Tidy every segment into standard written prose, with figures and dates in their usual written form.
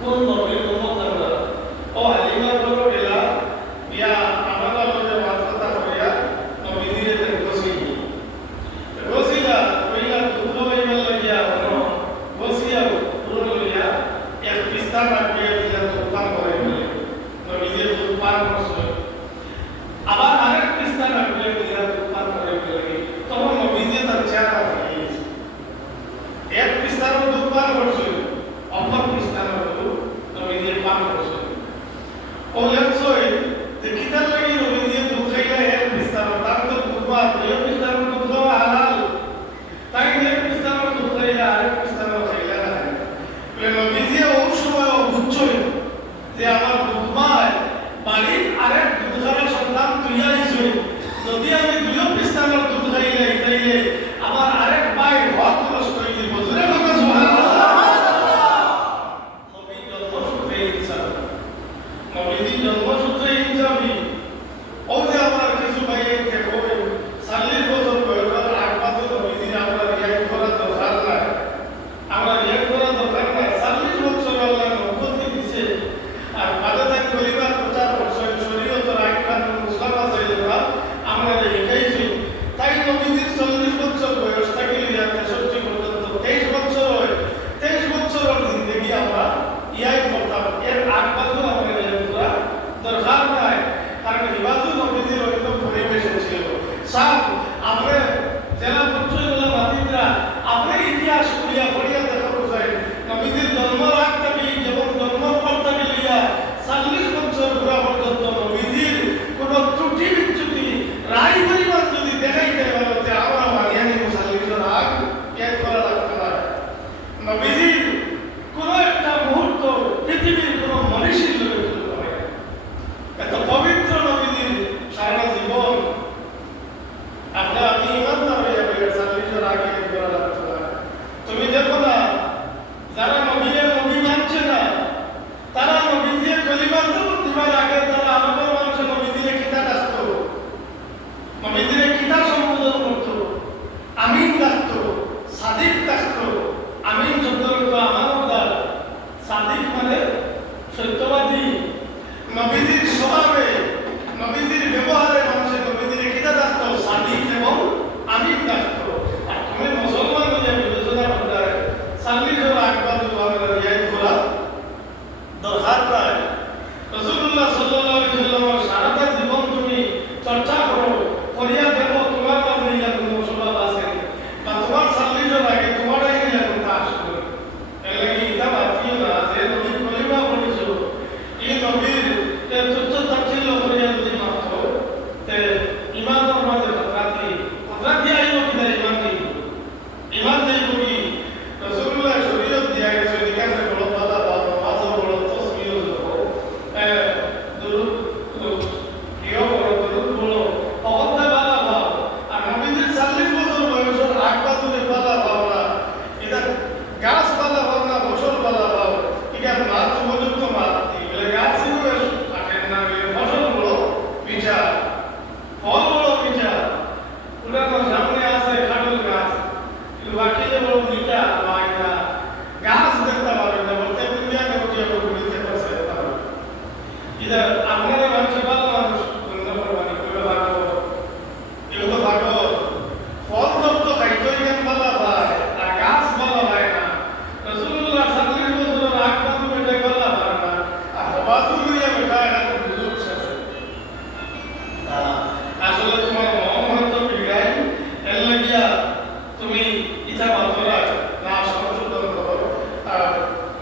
কোন নবীর উম্মত আমরা ও হালিমার বড় বেলা ইয়া আমাদের দুধখানা সন্তান তুইয়া দিছো যদি আমি দুই পিস্তানোর দুধ খাইলে তাইলে আমার আরেক ভাইয়ের হক নষ্ট হয়ে যাবে জোরে কথা সুবহানাল্লাহ নবী জন্মসূত্রে ইনসান নবীজি জন্মসূত্রে ইনসানি ও যে আমার কিছু ভাইয়ের দেখো 40 বছর বয়সের আগ পাতে নবীজি আমরা রিয়াজ করার দরকার নাই আমরা রিয়াজ করার দরকার নাই 40 বছর আল্লাহ নবুয়ত দিয়েছে আর বাদাত কলিমার প্রচার করছেন শরীয়তের আইন মুসলমান হইলা আমরা এটাই তাই নবীজির 40 বছর বয়স থেকে লিয়া 63 পর্যন্ত 23 বছর হয় 23 বছরের জিন্দেগি আমরা ইয়াই করতাম এর আগ পাতে আমরা রিয়াজ করা দরকার নাই কারণ ইবাদত নবীজির অন্য পরিবেশে ছিল সব আমরা যারা বছরগুলো বাতিদরা আমরা ইতিহাস করিয়া পড়িয়া দেখা যায় নবীজির জন্মের আগ থেকে যেমন জন্মের পর থেকে লিয়া 40 বছর পুরা পর্যন্ত নবীজির কোনো ত্রুটি বিচ্যুতি রায় পরিমাণ যদি দেখাইতে পারতে আমরা মানিয়া নিব 40 বছর আগ এক করা লাগতে পারে নবীজির কোনো একটা মুহূর্ত পৃথিবীর কোনো মনীষীর লোকে তুলতে পারে এত পবিত্র নবীজির সারা জীবন আপনার আমি ইমানদার হয়ে যাবে 40 বছর আগে এক করা লাগতে পারে তুমি দেখো না যারা নবীর নবী মানছে না তারা নবীজির কলিমার দিবার আগে তারা আরবের মানুষ নবীজির কিতাব আসতো নবীজির কিতাব সম্বোধন করতো আমিন ডাকতো সাদিক ডাকতো আমিন শব্দের অর্থ আমানতদার সাদিক মানে সত্যবাদী নবীজির স্বভাবে নবীজির ব্যবহারে মানুষের নবীজির কিতাব ডাকতো সাদিক এবং আমিন ডাকতো আর তুমি মুসলমান হয়ে বিবেচনা করতে 40 বছর আগ পর্যন্ত আমরা রিয়াজ করা দরকার নাই রাসূলুল্লাহ সাল্লাল্লাহু আলাইহি ওয়াসাল্লাম সারাটা জীবন তুমি চর্চা করো করিয়া দেখো তোমার মাঝে ইয়া কোনো স্বভাব আছে বা তোমার 40 বছর আগে তোমার ইয়া কোনো আসবে এর লাগি এটা বাতিও না যে নবীর কলিমা পড়িছো এই নবীর তুচ্ছ তাচ্ছিল্য করিয়া যদি মাত্র তে ইমানের মাঝে কথাটি আইব কিনা ইমান দেব কি রাসূলুল্লাহ শরীয়ত দিয়া গেছে নিকাশে বড় বাধা বা নামাজও বড় তাসবিহও বড় দুরূদ কিও বড় দুরূদ বড় অবস্থা বালা ভাব আর নবীজির 40 বছর বয়সের আগ পাতুলে বালা ভাব না এটা গাছ বালা ভাব না ফসল বালা ভাব এটা মাত উপযুক্ত মাত এগুলো গাছই বয়স কাটেন না ফসল বড় পিঠা ফল বড় পিঠা ওটা তো সামনে আছে কাটল গাছ বাকি যে বড় দুইটা মাইনা গাছ দেখতে পারেন না বলতে দুনিয়া দেখতে পারবেন নিতে পারছেন এটা আপনারা মানুষ ভালো মানুষ ধন্যবাদ করে ভালো এগুলো ভালো ফল তো খাইতে গেন ভালো ভাই আর গাছ ভালো হয় না রাসূলুল্লাহ 40 বছর আগ পর্যন্ত এটা ভালো হয় না আর বাজু লইয়া বেটা এটা তো বুঝুক শেষ আসলে তোমার মন তো বিগাই এর লাগিয়া তুমি ইচ্ছা মাত্রা না সংশোধন করো আর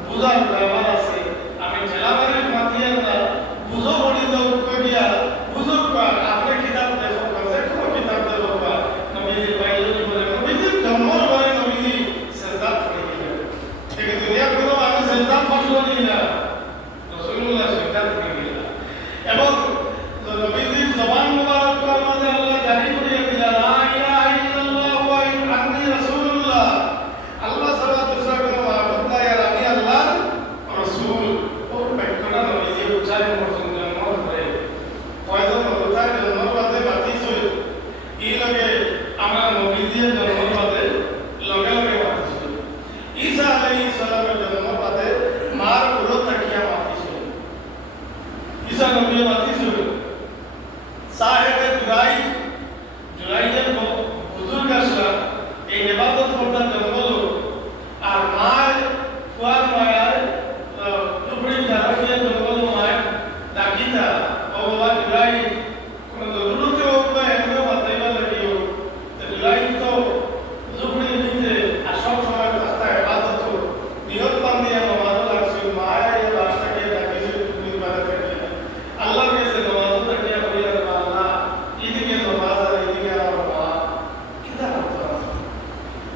বুঝার ব্যাপার আছে আমি ঠেলাবাড়ির মাতিয়া না বুঝো বলি দাও কইয়া বুঝো আপনি কিতাব দেখো যে কোনো কিতাব দেখো নবীজির বাইরে বলে নবীজির জন্মের পরে নবীজি সেজদা করে গেলেন ঠিক দুনিয়া কোনো আমি সেজদা ফসল নিই না রাসূলুল্লাহ সেজদা করে গেলেন এবং নবীজির জবান মুবারকের মধ্যে আল্লাহ জারি করে দিলেন লা ইলাহা ইল্লাল্লাহ ওয়া আন্নী রাসূলুল্লাহ আল্লাহ সাল্লাল্লাহু আলাইহি ওয়াসাল্লাম মাবুদ নাই আর আমি আল্লাহর রাসূল ও বাক্যটা নবীজি উচ্চারণ করছেন জন্মের পরে কয়জন তার জন্মের বাদে বাতিস হই এই লগে আমরা নবীজির জন্মের বাদে লগে লগে বাতিস হই ঈসা আলাইহিস সালামের জন্মের বাদে মার উরো তাকিয়া বাতিস হই ঈসা নবী বাতিস হই সাহেবে জুরাইজের বুজুর্গ আসলা এই ইবাদত করতাম জন্ম আর মায়ের ফুয়ার মায়ের টুকরি দাঁড়িয়ে জন্ম মায়ের ডাকিতা ও বাবা জুরাই কোনো জরুরতে হোক বা এমনি বাতাইবা লাগিও জুরাই তো টুকরি নিতে আর সব সময় রাস্তায় ইবাদত নিয়ত বান্ধিয়া নমাজও লাগছে মায়ের এই রাস্তাকে ডাকিছে টুকরি মারা থাকে আল্লাহর কাছে নমাজও তাকিয়া করিয়া আল্লাহ এদিকে নমাজ আর এদিকে আমার মা কিতা করতে হবে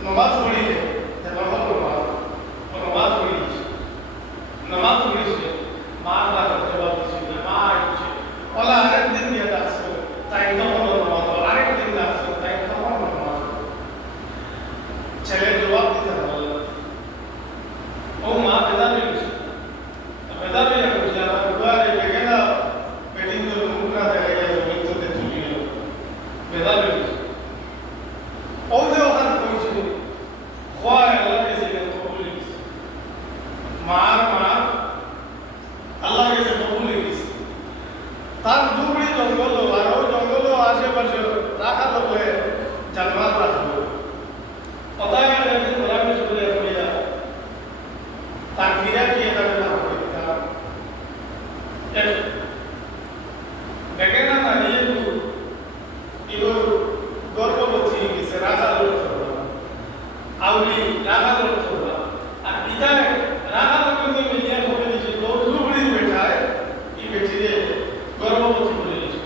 নমাজ পড়িলে নমাজ পড়িছে মা আল্লাহ করতে পারছে মা ইচ্ছে ওলা আরেকদিন দিয়ে ডাকছো তাই তখন নামাজ আরেকদিন ডাকছো তাই তখন নামাজ ছেলের জবাব দিতে পারল ও মা বেদাবি গেছে বেদাবি গেছে আমার দুয়ারে বেগে না বেটিং করে মুখ না দেখাইয়া জমিন থেকে তুলি বেদাবি গেছে ও যে ওখানে পৌঁছিল খোয়ার আল্লাহ গেছে কবুল গেছে মার মা আল্লাহ গেছে কবুল গেছে তার দুপুরি জঙ্গল আর ওই জঙ্গল আশেপাশে রাখা থাকলে জানোয়ার রাখবো কোথায় একদিন ঘোরাঘুরি চলে করিয়া তার ফিরা গিয়ে তাকে না পরীক্ষা দেখে না দাঁড়িয়ে ইগো গর্ভবতী গেছে রাখা লড়ত আউরি রাখা লড়ত আর ইটায় রাখা লড়তে মিলিয়া করে দিয়েছে দুপুরি বেটায় ই বেটিরে গর্ভবতী করে দিয়েছে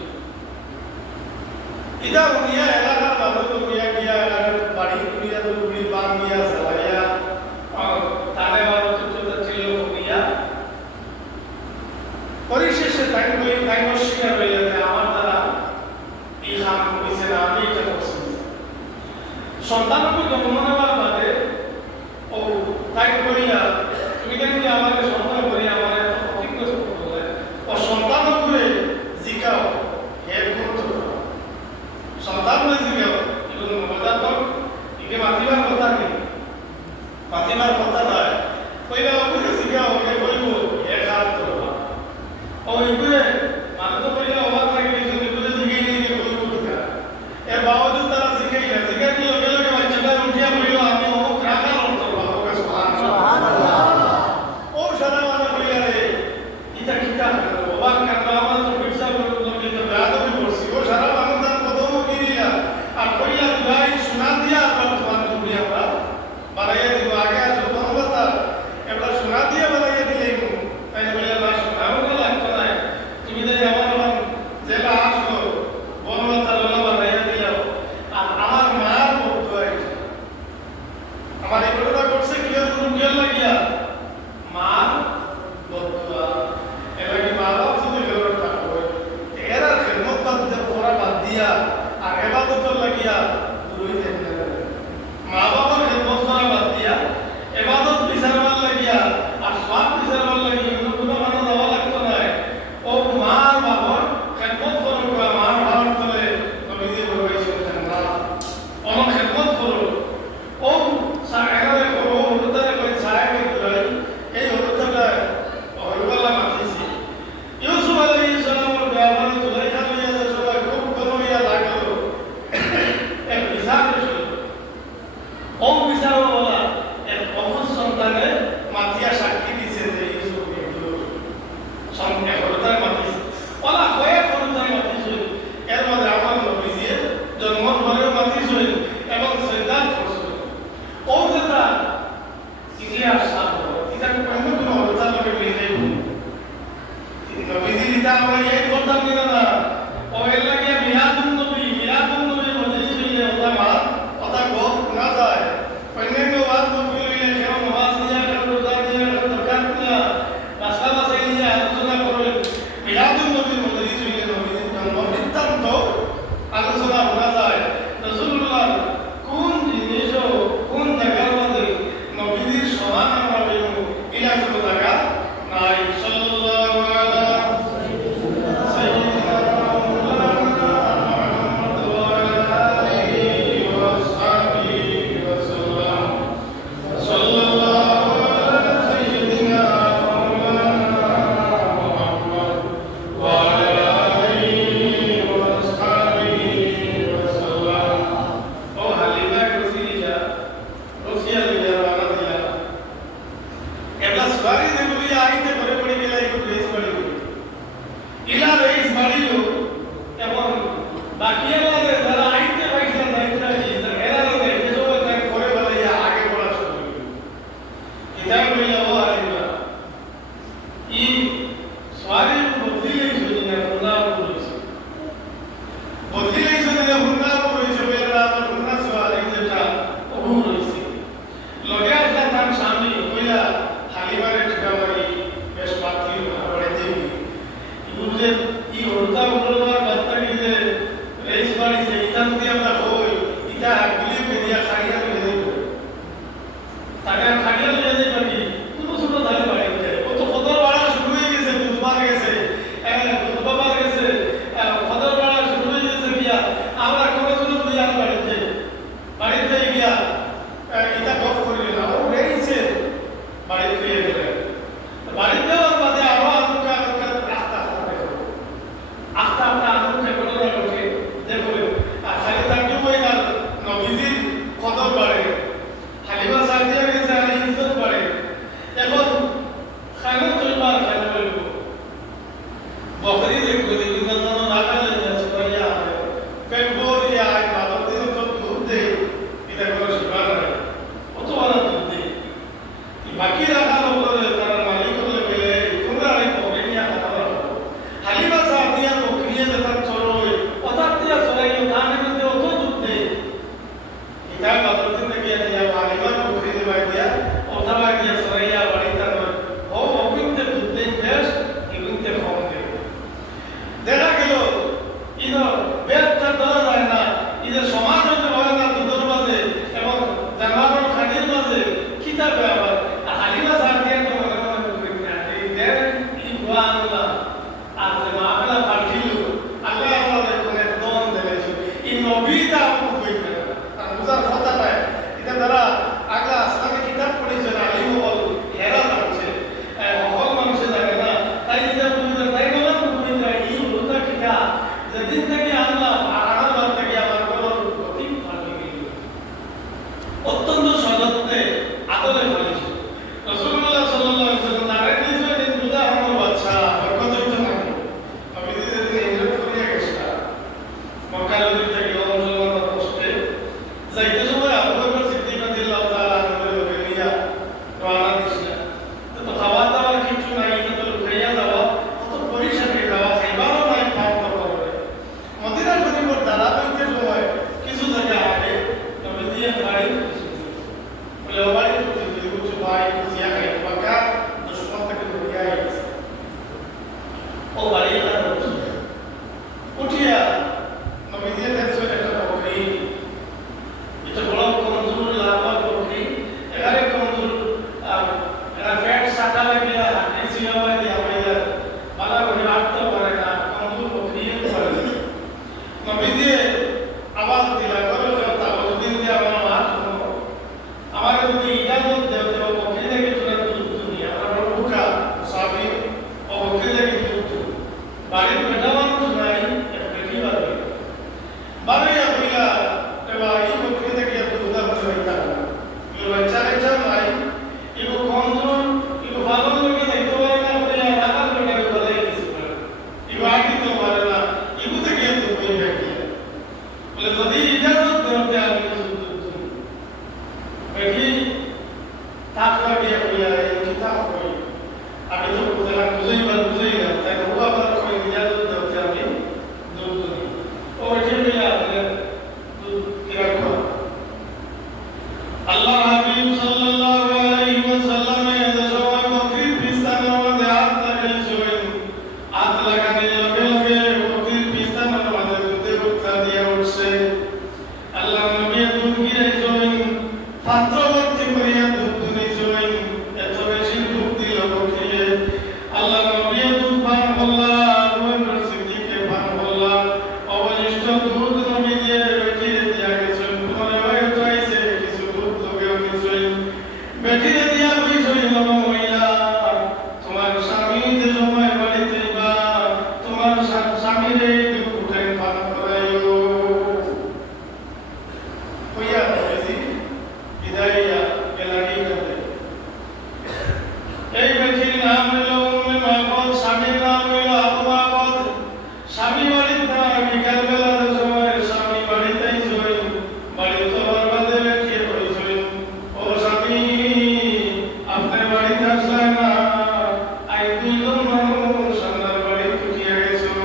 ইটা উনিয়া এলাকার বাবদ উনিয়া গিয়া এলাকার বাড়ি উনিয়া দুপুরি বান গিয়া জ্বালাইয়া তাকে বাবদ ছোট ছিল উনিয়া পরিশেষে তাই অস্বীকার হয়ে যাবে আমার দ্বারা এই খান হয়েছে না আমি এটা করছি সন্তানকে জন্ম নেওয়ার বাদে ও তাই করিয়া তুমি কেন আমাকে সন্তান করি আমার এত ক্ষতিগ্রস্ত করলে ও সন্তান করে জিকাও হের করতে সন্তান ব্যবসা করা যায় না এই যে সমাজ হতে পারে না দুধের মাঝে এবং জানোয়ার খানির মাঝে কি থাকবে আবার হালিমা সার দিয়ে তো মনে মনে করি না এই যে এই ভুয়া আল্লাহ আর যে মামলা পাঠিল আল্লাহ আমাদের কোনে দন দিয়েছে এই নবীটা কইতে আর বুঝার কথা নাই এটা দ্বারা আগলা আসমানে কিতাব পড়েছেন আলিম বল হেরা যাচ্ছে সকল মানুষে জানে না তাই যেটা বুঝতে তাই বলার বুঝতে এই বুঝা কিতা যেদিন থেকে আল্লাহ আড়াল বার থেকে আমার কোনো ঠিক ফাটি গেল অত্যন্ত সযত্নে আদরে ফেলেছে রাসূলুল্লাহ সাল্লাল্লাহু আলাইহি ওয়াসাল্লাম তারে নিজে দিন বুঝা আমার বাচ্চা বরকত হইতো না আমি দিতে দিন হিজরত করিয়া গেছিলাম মক্কা থেকে মুসলমানরা কষ্টে যাইতে সময় আবু বকর সিদ্দিক রাদিয়াল্লাহু তাআলা আনহু বলিয়া রওনা দিছিলেন তো খাওয়া দাওয়ার কিছু নাই তো লুকাইয়া যাওয়া কত পরিশ্রমে যাওয়া খাইবারও নাই পাপ করবে মদিনা শরীফের দাদা বলতে সময় কিছু জায়গা আগে নবীজি বাড়ি বলে বাড়ি তো কিছু ভাই কুজিয়া খাই বাকা দুশ্মন থেকে লুকিয়ে আইছে ও বাড়ি তার উঠিয়া নবীজি দেখছো একটা বকরি এটা বড় কমজোর লাভা বকরি এবারে কমজোর এরা ফ্যাট সাটা লাগিয়া এসি হওয়া দিয়া হইয়া বালা করে আটতে পারে না কমজোর বকরি করে নবীজি আওয়াজ দিলা করো তা দিন দিয়ে আমার হাত আমার যদি ইজাজত দেও তো বকরি থেকে তুলে দুনিয়া আমার বুকা সাবি ও বকরি থেকে দুধ বাড়ির বেটা মানুষ নাই একটা কি বাড়বে বাড়ি আপিলা এবার এই বকরি থেকে দুধ হচ্ছে হইতা এর বাচ্চা বাচ্চা নাই এগো কন্ট্রোল এগো ভালো লাগে না তো পারে না বলে রাখার বেটা বলে কিছু করে এগো আগে তো পারে না এগো থেকে দুধ হয়ে গেছে বলে যদি ইজাজত দেও তে আমি দুধ বেটি তাকলা দিয়ে বলে এই কিতাব কই আমি তো বুঝাই না তাই ও আবার কই ইজাজত দেও তে আমি দুধ ও বেটি বলে আপনি দুধ কি রাখো আল্লাহ হাবিব সাল্লাল্লাহু আলাইহি ওয়াসাল্লাম এর সময় বকরির পিস্তানের মধ্যে হাত লাগানোর লগে লগে বকরির পিস্তানের মধ্যে দুধে উঠা দিয়ে উঠছে আল্লাহ নবী দুধ গিরাইছেন পাত্র ভর্তি করিয়া দুধ নিয়েছেন এত বেশি দুধ দিল বকরিয়ে আল্লাহ নবী দুধ পান করলেন আবু বকর সিদ্দিককে পান করলেন অবশিষ্ট দুধ নবী দিয়ে বেটিয়ে দিয়া গেছেন পরে হয়তো আইছে কিছু দুধ লগেও নিয়েছেন বেটিয়ে দিয়া কইছেন মহিলা তোমার স্বামী যে সময় বাড়িতে বা তোমার স্বামীরে দুধ উঠে পান করাইও কইয়া নবীজি বিদাইয়া গেলানি করতে এই বেটির নাম হলো উম্মে মাহমুদ স্বামীর নাম হলো আবু মাহমুদ স্বামী বাড়িতে না বিকাল বেলার সময় স্বামী বাড়িতেই শুই বাড়িতে বরবাদে বেটিয়ে কইছেন ও স্বামী আপনি বাড়িতে আসলেন না আই দুইজন মানুষ আপনার বাড়ি খুঁটিয়ে গেছেন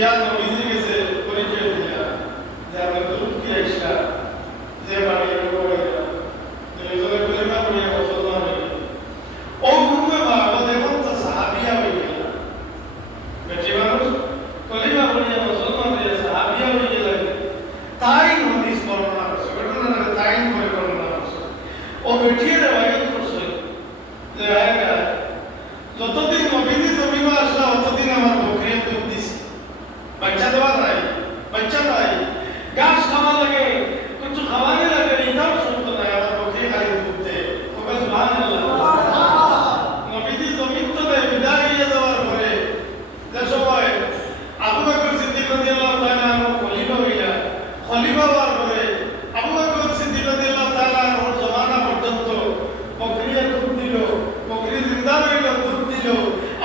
গিয়া নবীজি গেছে পরিচয় দিলা যে আমরা দুধ কি আইসা যে বাড়ি এরকম দুইজনে কলিমা পড়িয়া মুসলমান হয়ে গেল। ও ঘুমে বাবা দেখুন তো সাহাবিয়া হয়ে গেল, বেটি মানুষ কলিমা পড়িয়া মুসলমান হয়ে সাহাবিয়া হয়ে গেল। তাই হাদিস বর্ণনা করছে, ঘটনাটা তাই করে বর্ণনা করছে। ও বেটির রেওয়ায়ত করছে যে যতদিন নবীজি জমিনে আসলা ততদিন আমার বকরিয়া দুধ দিছে, বাচ্চা দেওয়া নাই, বাচ্চা নাই, ঘাস খাওয়া লাগে, কিছু খাওয়ানি লাগে, এটাও শুনতো না, আমার বকরি খালি দুধ দেয়। সুবহানাল্লাহ। নবীজি জমিন থেকে বিদায় নিয়ে যাওয়ার পরে যে সময় আবু বকর সিদ্দিক রাদিয়াল্লাহু তাআলা আনহু খলিফা হইলেন, খলিফা হওয়ার পরে আবু বকর সিদ্দিক রাদিয়াল্লাহু তাআলা আনহুর জমানা পর্যন্ত বকরিয়া দুধ দিল, বকরি জিন্দা রইল, দুধ দিল।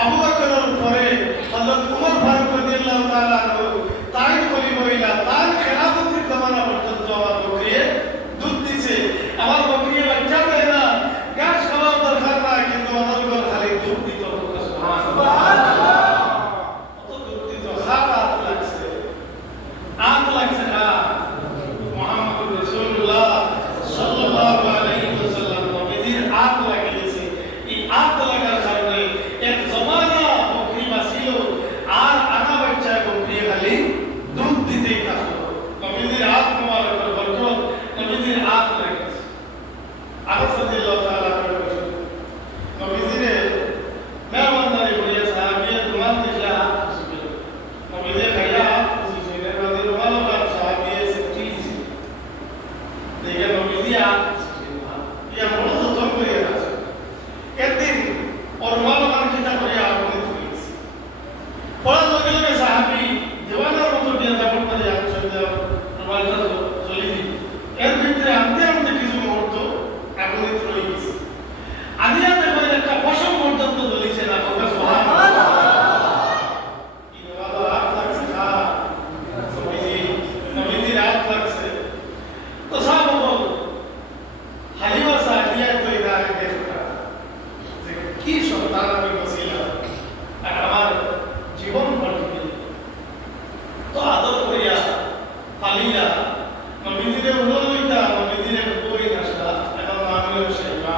আবু বকরের পরে হযরত ওমর ফারুক রাদিয়াল্লাহু তাআলা আনহু তাই খলিফা হইলা, তার খেলাফতের জমানা পর্যন্ত আমার বকরিয়া দুধ দিছে। আমার বকরিয়া বাচ্চা দেয় না, ঘাস খাওয়ার দরকার না, কিন্তু আমার উপর খালি দুধ দিত। সুবহানাল্লাহ। কত দুধ দিত, হাত লাগছে, হাত লাগছে না। মুহাম্মদ রাসূলুল্লাহ সাল্লাল্লাহু আলাইহি ওয়াসাল্লাম নবীজির হাত লাগিয়েছে। এই হাত লাগার কারণে এক জমানা বকরি বাঁচিল, আর আনা বাচ্চা বকরি খালি দুধ দিতেই থাকলো। নবীজির হাত মোবারকের বরকত, নবীজির হাত লেগেছে। আনাস রাদিয়াল্লাহু তাআলা আনহু নবীজিরে মেহমানদারি করিয়া সাহাবিয়ে রুমাল দিলা হাত খুশি করল। নবীজি খাইয়া হাত খুশি করে নবীজি রুমাল আর সাহাবিয়ে সেটি দিছে। দেখে নবীজি হাত খুশি করল, ইয়া বড় যতন করিয়া আছে। একদিন ওর রুমাল আর কিতা করিয়া আগুনে ধরে গেছে। পড়ার লগে লগে সাহাবি দেওয়ানার মতো দিয়ে যাবর করে আনছে, রুমালটা জ্বলি দিল। এর ভিতরে আনতে আনতে কিছু মুহূর্ত আগুনে ধরে গেছে। আনিয়া দেখবেন একটা পশম পর্যন্ত জ্বলিছে না। সুবহানাল্লাহ। কি বাবা হাত লাগছে না, নবীজির হাত লাগছে। তো সাহাবা বল হালিমা সাদিয়া তো এটা আগে দেখা যে কি সন্তান আমি বসিলাম আর আমার জীবন ভরবে। তো আদর করিয়া ফালিয়া নবীজিরে উড়ো লইতা, নবীজিরে বই আসলা, এখন আমিও সেইবা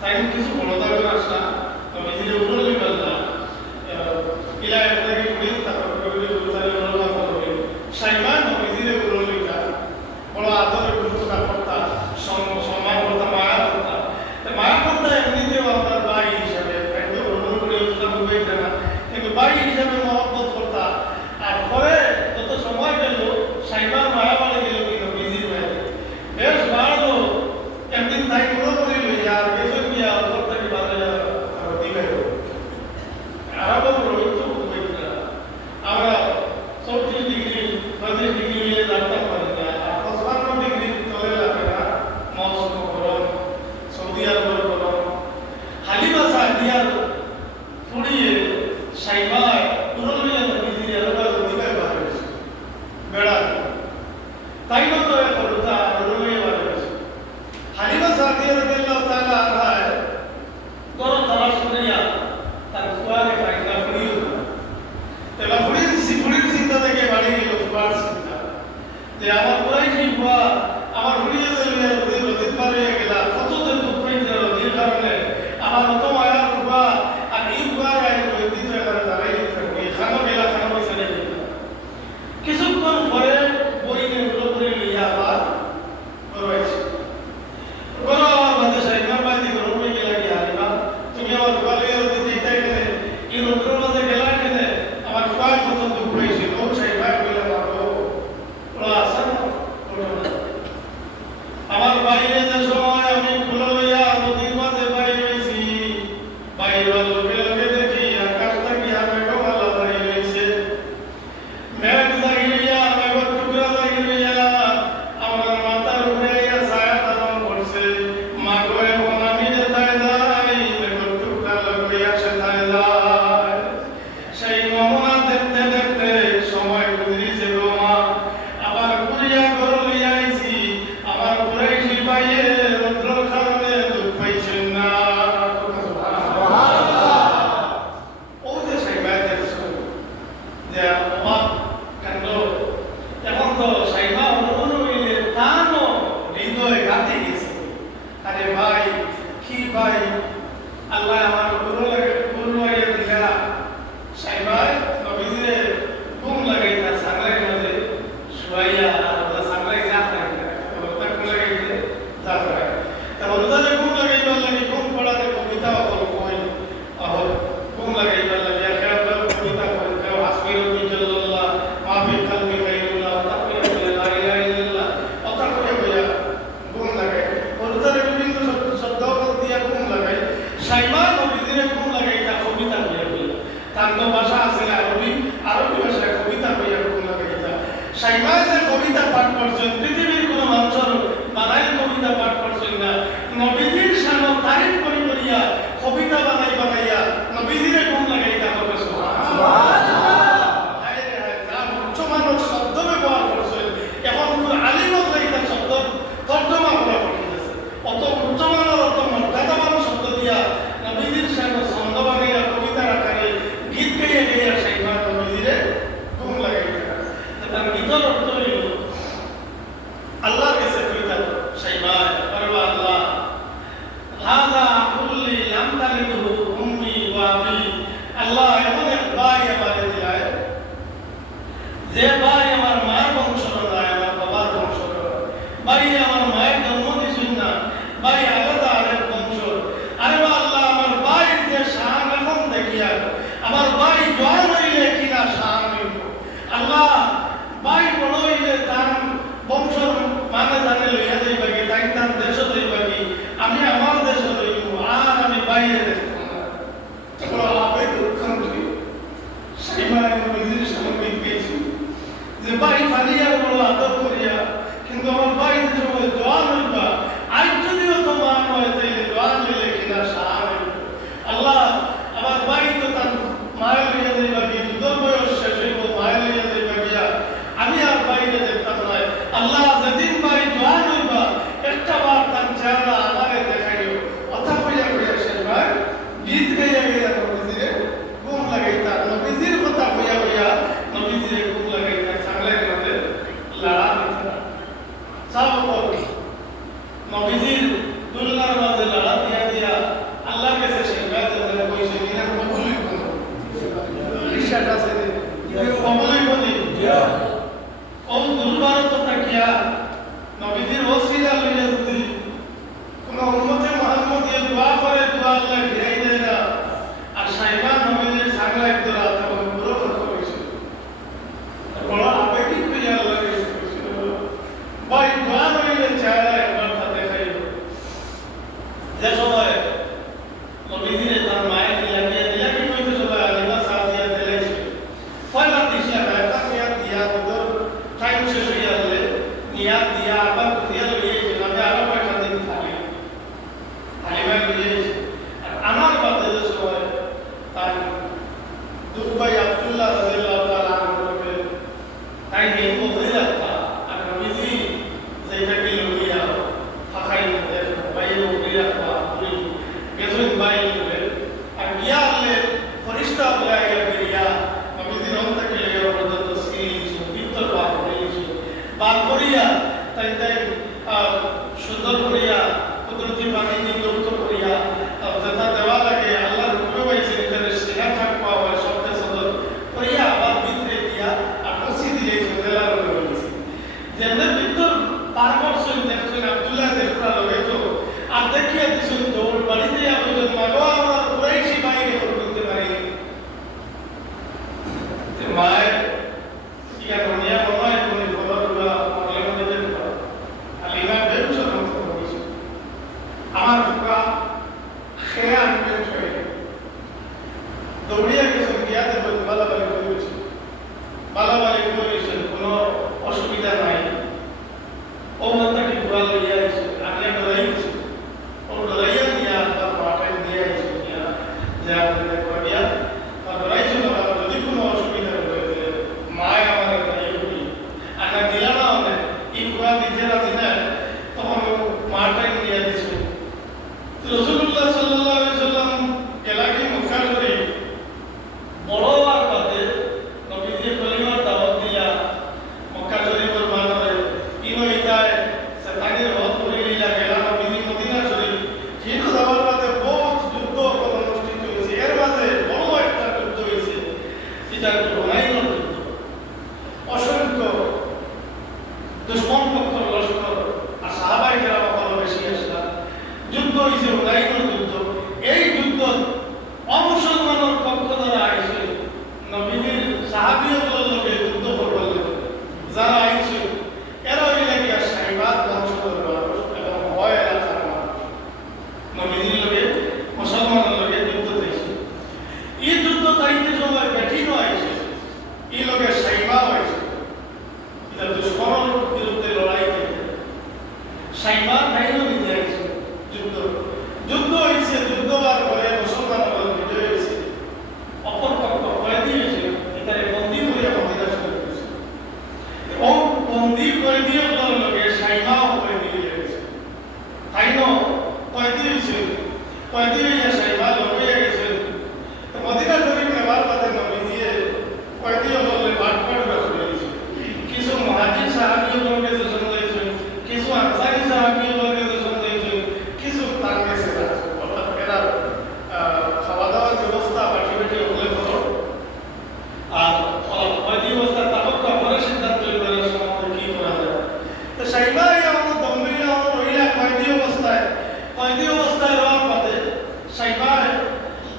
তাই কিছু বড় দাগের আসলা, নবীজিরে উড়ো লইবা না ইলা একটাকে ঘুরে তারপর করে উড়ালে উড়ো করবে সাইবা। নবীজিরে উড়ো লইতা বড় আদরের গুরুত্ব করতা, সম্মান করতা, মায়া করতা। মায়া করতা এমনিতেও আপনার ভাই হিসাবে, একদম উড়ো করে উড়া বুঝাই না, কিন্তু ভাই হিসাবে মহব্বত করতা। আর পরে যত সময় গেল সাইবার মায়া বাড়ি গেল, কি নবীজির মায়া বেশ বাড়লো। একদিন তাই উড়ো করে লইয়া আর বেশন গিয়া ওপর থেকে বাজারে দিবে। আরো রোহিত আমরা 34 ডিগ্রি 35 ডিগ্রি মিলে লাগতাম পারি না, আর 55 ডিগ্রি তলে লাগে না। মৌসুম গরম, সৌদি আরবের গরম। হালিমা সাদিয়ার ফুড়িয়ে সাইবায় পুরো লইয়া নবীজির এলাকা দিবে বাইরে বেড়া তাই মতো করতা পুরো লইয়া বাইরে। হালিমা সাদিয়া রাদিয়াল্লাহু তাআলা আনহা গরম তারা শুনিয়া তার ফুয়ারে কাইনা ফুড়িও তেলা ফুড়ির চিন্তা থেকে বাড়ি গেল। ফুয়ার চিন্তা যে আমার পুরাইছি ফুয়া আমার ফুড়িয়ে চলিয়া রোদিন পার হয়ে গেলা, কত যে দুঃখ হয়েছে রোদির কারণে, আমার অত মায়ার ফুয়া। আর এই ফুয়ার আয় রোদিন এখানে দাঁড়াই থাকবে, খানো গেলা খানো পয়সা নেই। কিছুক্ষণ পরে বই নিয়ে পুরোপুরি লইয়া আবার গরবাইছে। গরম বাদে সাইবার বাদি গরম হয়ে গেলা কি হালিমা, তুমি আমার ফুয়া লইয়া রোদিন দিতে গেলে এই রোদ্রের মধ্যে গেলা কেনে, আমার ফুয়া কত দুঃখ হয়েছে। ও সাইবার বলে ভাবো ওরা আসা না আমার বাইরে যে সময় আমি খুলে লইয়া নদীর মাঝে বাইরে হয়েছি, বাইরে লোকে লোকে দেখি আকাশটা কি মেঘমালা দাঁড়িয়ে রয়েছে। মেঘ জাগিয়া মেঘের টুকরা জাগিয়া আমার মাথার উপরে ছায়া ধারণ করছে। মাগো এখন আমি যেথায় যাই মেঘের টুকরা লইয়া সেথায় যায়। সেই নমুনা দেখতে দেখতে সময় গুজরিছে গো মা, আবার ঘুরিয়া ঘর লইয়া আইছি। আমার কুরাইশি ভাইয়ে রৌদ্রের কারণে দুঃখ পাইছেন না। সুবহানাল্লাহ। সাইমা নবীজিরে কোন লাগাইতা কবিতা হইয়া হইয়া তার তো ভাষা আছে আরবি, আরবি ভাষায় কবিতা হইয়া কোন লাগাইতা। সাইমা যে কবিতা পাঠ করছেন পৃথিবীর কোনো মানুষের বানাই কবিতা পাঠ করছেন না, নবীজির সামনে তারিফ করি করিয়া কবিতা বানাই বানাইয়া নবীজিরে কোন লাগাইতা হবে সুবহানাল্লাহ। হায় রে হায়, যা উচ্চমানের শব্দ ব্যবহার করছেন, এখন কোন আলিমত লাইতা শব্দ তর্জমা করা কঠিন আছে। অত উচ্চমানের অত মর্যাদাবান শব্দ দিয়া নবীজির সামনে ছন্দ বানাইয়া কবিতার আকারে গীত গাইয়া গাইয়া সাইমা নবীজিরে কোন লাগাইতা। তার গীতর অর্থ হইল আল্লাহর কাছে কইতা সাইমা পারবা আল্লাহ হাযা কুল্লি লাম তালিদহু উম্মি ওয়া আবি। আল্লাহ এমন এক ভাই আমারে দিলায় যে ভাই আমার মায়ের বংশধর নয়, আমার বাবার বংশধর। ভাই আমার মায়ের জন্ম দিছেন না, ভাই আলাদা আরেক বংশ। আরে আল্লাহ আমার ভাই যে শান এখন দেখিয়া আমার ভাই জয় হইলে কিনা শান হইব। আল্লাহ ভাই বড় হইলে তার বংশ মানে জানে লইয়া যাইবা কি, তাই তার দেশ যাইবা কি, আমি আমার দেশ হইব আর আমি বাইরে দেখব না। তখন আবেগ উৎকণ্ঠ সাইমা নবীজির সামনে গেছি যে ভাই ফালিয়া বড় আদর করিয়া, কিন্তু আমার ভাই যে সময় দোয়া হইবা আজ যদিও তো মান হয় তাইলে দোয়া হইলে কিনা সাহার হইব। আল্লাহ আমার ভাই তো তার মায়ের লইয়া যাইবা কি, দুধর বয়স শেষ হইব মায়ের লইয়া যাইবা গিয়া, আমি আর বাইরে দেখতাম না। আল্লাহ যেদিন ভাই দোয়া হইবা একটা বার তার চেহারা আমারে দেখাইও। কথা কইয়া কইয়া শেষ ভাই গীত গাইয়া গাইয়া নবীজিরে ঘুম লাগাইতা, নবীজির কথা কইয়া কইয়া নবীজিরে ঘুম লাগাইতা। চাংলা গেলে লাড়া দিতা সব নবীজির দুলনার মাঝে লাড়া দিয়া দিয়া আল্লাহ কাছে শেখা যে কইছে কিনা কবুলই কোন রিশাটা আছে কবুলই কোনি ও দুলবার তো তাকিয়া নবীজির ওসিলা লইয়া যদি কোন উম্মতে মুহাম্মদিয়ে দোয়া করে দোয়া আল্লাহ ফিরাই দেয় না। আর সাইমা নবীজির ছাগলা একদম রাত এবং পুরো কথা কইছে বড় আবেগিক হইয়া আল্লাহ কাছে কইছে ভাই দোয়া হইলে চেহারা একবার তা দেখাইল। যে সময় নবীজিরে তার মায়ের দিয়া কি কইতে সবাই আলিমা সাহ দিয়া দিলাইছে পয়লা দিছিলা না একটা নিয়াত দিয়া তোর টাইম শেষ হইয়া গেলে নিয়াত দিয়া আবার দিয়া লইয়েছে আমি আরো কয়েকটা দিন থাকি আলিমা লইয়েছে। আর আমার বাদে যে সময় তার দুবাই আব্দুল্লাহ রাদিয়াল্লাহু তাআলা আনহু তাই হেমো হয়ে যাতা আর নবীজি যেটাকে লইয়া ফাখাই মধ্যে বাইরে উড়িয়া পুরি গেছুন বাইরে আর গিয়া হলে ফরিস্তা বলাইয়া বেরিয়া নবীজি রংটাকে লইয়া পর্যন্ত সিরিজ ভিতর বার করিয়া তাই তাই সুন্দর করিয়া কুদরতি পানি নির্গত করিয়া যেটা দেওয়া লাগে আল্লাহর হুকুমে পাইছে এখানে সেটা থাকবা হয় সবটা সুন্দর করিয়া আবার ভিতরে দিয়া আর মসজিদে দিয়েছে দেলার হয়েছে যেমন ভিতর পার করছেন দেখছেন আব্দুল্লাহ দেখরা লগে তো আর দেখিয়া দিছেন দৌড় বাড়িতে আবেদন মাগো আমরা কুরাইশি বাইরে করতে পারি মায়ের ইয়া দুনিয়া বলায় কোন খবরগুলো পড়লে মনে দেখো আলিমা বেউসা কথা বলছে আমার ফুকা খেয়া আনবে ছয় দৌড়িয়া গেছেন গিয়া দেখো বালাবালি করেছে বালাবালি করেছে কোনো অসুবিধা নাই। ও মাতাকে ঘুরা লইয়া আছে আমি ডরাই গেছি ও ডরাইয়া দিয়া তার পাটাই দিয়া আছে দিয়া যে আপনাদের করিয়া তার ডরাইছে না যদি কোনো অসুবিধা হয়েছে মায় আমার তাই বলি আর না দিলা না হবে এই ঘুরা দিতে রাজি না তখন মাটাই দিয়া দিছে। রাসূলুল্লাহ সাল্লাল্লাহু আলাইহি ওয়াসাল্লাম কেলাকি মক্কা শরীফ বড় আর বাদে নবীজি কলিমার দাওয়াত দিয়া মক্কা শরীফের মানরে ইনো ইতায় শয়তানের হক করে লিয়া গেলা নবীজি মদিনা শরীফ হিন্দু দাওয়াত বাদে বহুত যুদ্ধ অনুষ্ঠিত হয়েছে। এর মাঝে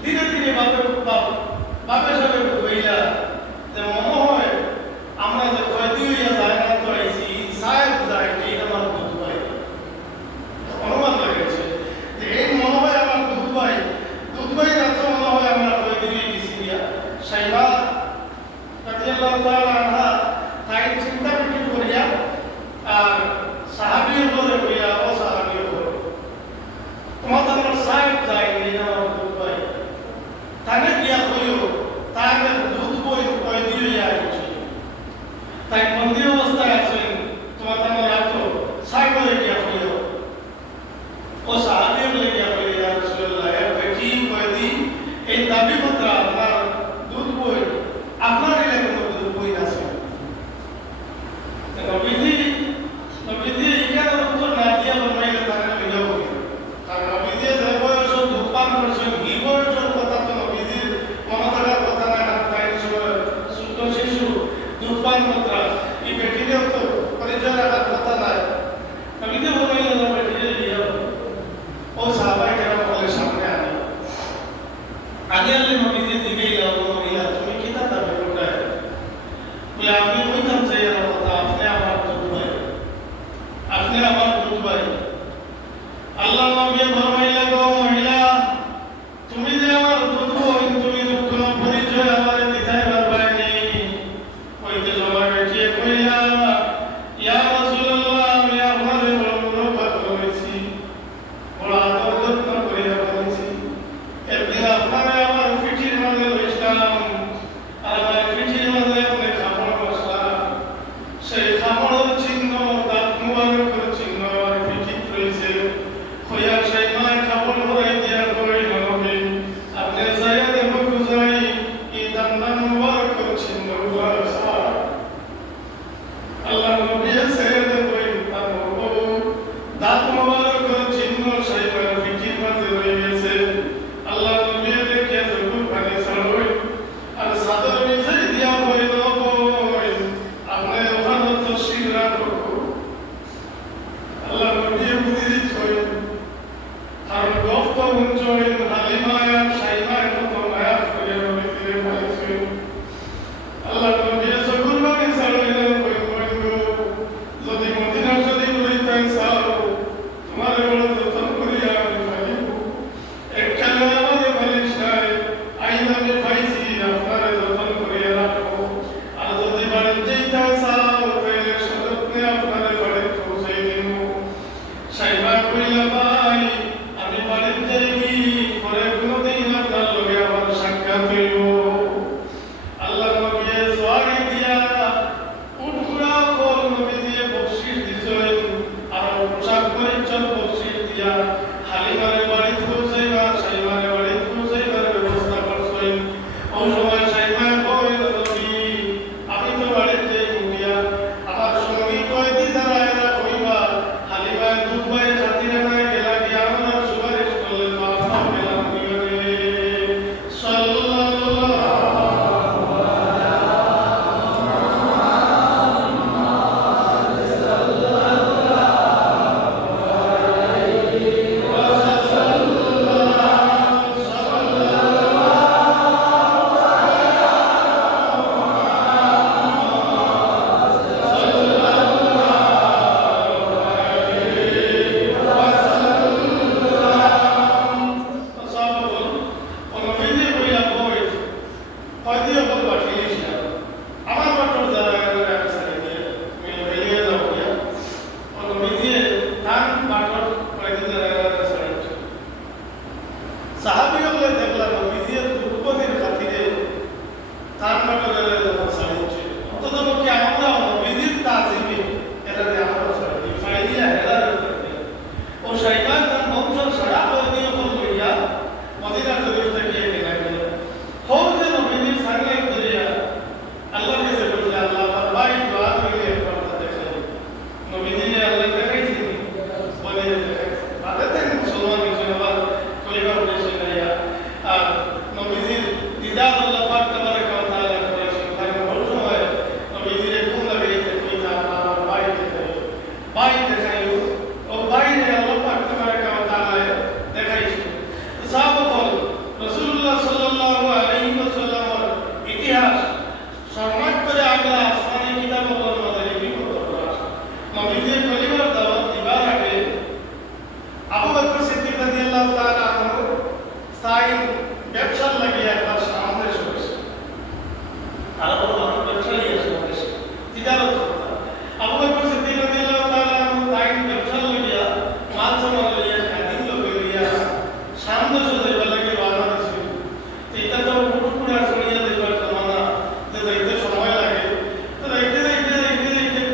ধীরে ধীরে বাপের সাথে হইলা যে মনে হয় আমরা যে কয়দি হইয়া যায় না তো আইসি সাহেব যায় এই আমার দুধ ভাই অনুমান লেগেছে যে এই মনে হয় আমার দুধ ভাই রাত্রে মনে হয় আমরা কয়দি হয়ে গেছি দিয়া সাইবা রাদিয়াল্লাহু তাআলা আনহা তাই চিন্তা বিক্রি করিয়া আর সাহাবীর বলে করিয়া ও সাহাবীর বলে তোমাদের আমার সাহেব যায় এই আমার দুধ ভাই তাকে গিয়া হইও তাকে দুধ বই কয়দি হইয়া আইছে তাই বন্দী অবস্থায় আছেন তোমার আমার এত সাহেব বলে গিয়া হইও ও সাহাবী বলে গিয়া হইও ইয়া রাসূলুল্লাহ এর বেটি কয়দি এই দাবি পত্র আপনার দুধ বই আপনার এলাকার মধ্যে দুধ বই আছে নবীজি এখানে উত্তর না দিয়া বলমাইলে তাকে লইয়া বলি কারণ নবীজি যে বয়স দুধ পান করছেন এই বয়সের কথা তো নবীজির মনে থাকার কথা না তাই ছোট শিশু দুধ পান করতে এই বেটিকেও তো পরিচয় রাখার কথা নাই নবীজি বলমাইলে না বেটিকে লইয়া ও সাহাবাই কেরাম বলে সামনে আগে আনলে নবীজি জিজ্ঞাসা মহিলা তুমি কি তা দাবি করতে বলে আমি কইতাম যে এর কথা আপনি আমার দুধ ভাই আল্লাহ নবী ফরমাইলেন গো মহিলা তুমি যে আমার দুধ ভাই তুমি কোনো পরিচয় আমারে দিতে পারবে না কইতে জমা বেটিয়ে কইলা ইয়া রাসূলুল্লাহ আমি আপনারে বড় কথা কইছি বড় আদর যত্ন করিয়া বলেছি একদিন আপনারে আমার পিঠির মাঝে লইছিলাম আর আমার পিঠির মাঝে আপনি খাবার বসলাম সেই খাবারের চিহ্ন দাঁত মুবারকের চিহ্ন আমার পিঠিত রয়েছে হইয়া সেই মায় খাবার ভরাই দিয়া কই নবী আপনি যাইয়া দেখো খুঁজাই এই দাঁত মুবারকের চিহ্ন আছে আল্লাহ নবী সেই দেখো দাঁত মুবারকের চিহ্ন সেই মায়ের পিঠির মাঝে রয়ে গেছে আল্লাহ নবী দেখে যখন পানি ছাড়ই আর সাদর মিশাই দিয়া হইল কই আপনি ওখানে তো শিরা করো আল্লাহ নবী বুঝি ছয় আর গফত উঞ্চয় হালিমায়া সাইমা কত মায়া করে নবী দিয়ে বলেছে আল্লাহ নবী যখন পানি ছাড়লেন কই যদি মদিনা শরীফ লইতেন চাও তোমার বড় যত্ন করিয়া আমি ফাইব একখানে আমাদের মালিশ নাই আইন আমি পাইছি আপনারা যত্ন করিয়া রাখো আর যদি বাড়িতে যাইতে চাও তাহলে সযত্নে আপনারা বাড়িতে পৌঁছাই দিব সাইবা কইলা ভাই আমি বাড়িতে যাইবি পরে কোনোদিন আপনার লগে আমার সাক্ষাৎ হইব আল্লাহ নবী সোয়ারি দিয়া উঠগুড়া ফল নবী দিয়ে বকশিশ দিছেন আর পোশাক পরিচ্ছদ বকশিশ দিয়া হালিমারে বাড়িতে পৌঁছাইবা সাইমারে বাড়িতে পৌঁছাইবার ব্যবস্থা করছেন ও সময় সাইমায় কইল নবী আমি তো বাড়িতে মুখিয়া আমার সঙ্গী কয়দি যারা এরা কইবা হালিমায় দুধ ভাই খাতিরে নাই গেলা গিয়া আমরা সুপারিশ করলেন তো আপনার গেলাম নিয়নে সাল্লাল্লাহু রাসূলুল্লাহ ব্যবসার লাগে একবার সামনে চলেছে তারা বড় মানুষ ব্যবসায়ী আছে দেশে তিজারত করতাম আবু বকর সিদ্দিক রাদিয়াল্লাহু তাআলা তাই ব্যবসার লাগিয়া মাল সামান লইয়া খাদিম লগে লইয়া সামনে চলে লাগে বাধা দিছিল এটা তো পুরো ছড়িয়ে দেবার জমানা যে যাইতে সময় লাগে তো যাইতে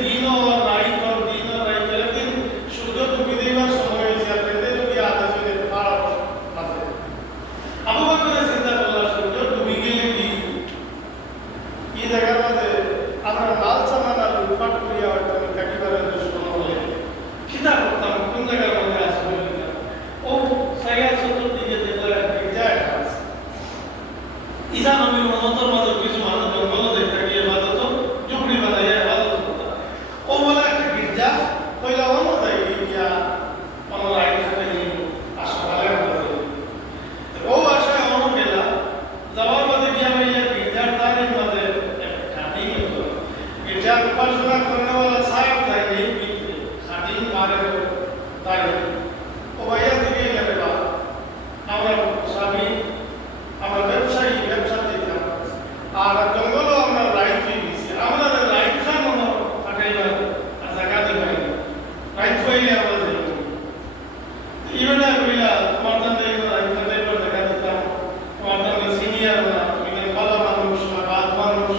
দিন আর রাইত একদিন সূর্য ডুবে দেবার সময় হয়েছে আপনাদের যদি আধা চলে পার আছে আবু বকর চিন্তা করলো সূর্য ডুবে গেলে কি এই জায়গার মধ্যে আমরা লাল সামান আর লুটপাট করিয়া হয়তো আমি থাকিবারের দুশ্মন হলে খিদা করতাম কোন জায়গার মধ্যে আসবে ও সাইয়া চতুর্দিকে দেখলো একটা জায়গা আছে ঈসা নবীর উম্মতের মধ্যে কিছু মানুষ জঙ্গল দেখতে গিয়ে ইবাদত ঝুপড়ি বানাইয়া ইবাদত করতাম ও বলে একটা গির্জা কইলা অন্য জায়গায় গিয়া অন্য লাইন থেকে নিয়ে আসলে ও আশায় অন্য গেলা যাওয়ার মধ্যে গিয়া ভাইয়া গির্জার তারিখ মধ্যে খাটিং হতো গির্জার উপাসনা করেওয়ালা সাহেব থাকে খাটিং মারে তারিখ ও ভাইয়া থেকে গেলে বা আমরা স্বামী আমরা ব্যবসায়ী ব্যবসা দিতাম আর জঙ্গলও আমরা রাইট হয়ে গেছি আমরা রাইট খান ফাটাইবার জায়গা দেবাই রাইট হইলে আমরা যাই ইভেনা কইলা তোমার তাতে রাইট ফাটাইবার জায়গা দিতাম তোমার তাতে সিনিয়র না তুমি ভালো মানুষ না বাদ মানুষ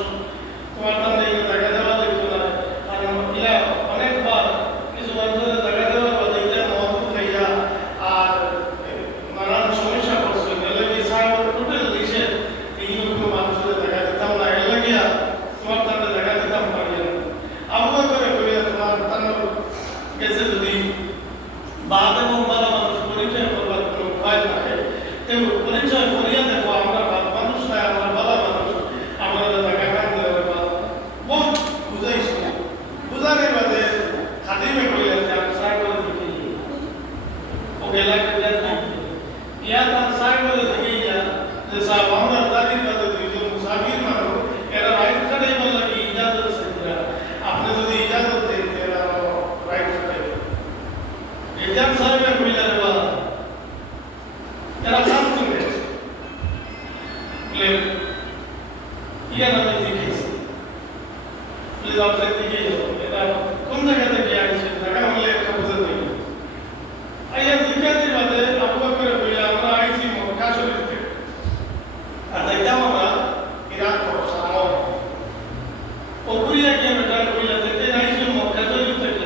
তোমার তাতে জায়গা দেওয়া যেত না আর ইলা অনেকবার কিছু মানুষের জায়গা দেওয়ার বাদে এটা মহবুব খাইয়া আর নানান সমস্যা করছে নাহলে কি সাহেব টোটাল লিখে এইরকম মানুষের জায়গা দিতাম না এর লাগিয়া তোমার তাতে জায়গা দিতাম পারিয়া আবু বকর কইয়া তোমার তার গেছে যদি বাদ এবং ভালো মানুষ পরিচয় করবার কোনো উপায় থাকে তেও পরিচয় করিয়া দেখো আমরা বাদ মানুষ না আমরা ভালো মানুষ আমাদের জায়গা কান দেওয়া বহুত বুঝাইছিল বুঝানোর বাদে খাদিমে কইলেন যে আমি সাহেবের দিকে ও গেলা ইয়া তার সাহেবের দিকে ইয়া যে সাহেব আমরা তারিখ বাদে দুইজন মুসাফির মানুষ এরা রাইট খাটাই বললা কি ইজাজত সেটা আপনি যদি ইজাজত দেন এরা রাইট খাটাই ইজাজত সাহেবের কইলেন বা এরা কাম করে বলে ইয়া নামে জিজ্ঞেস প্লিজ আপনার দিকে এটা কোন জায়গা থেকে আসছে জায়গা বলে একটা বুঝে নেই আইয়া জিজ্ঞাসা বাদে আবু বকর কইলা আমরা আইছি মক্কা শরীফ থেকে আর যাইতাম আমরা ইরাক শাম ও কইলা কি বেটা কইলা যেতে আইছি মক্কা শরীফ থেকে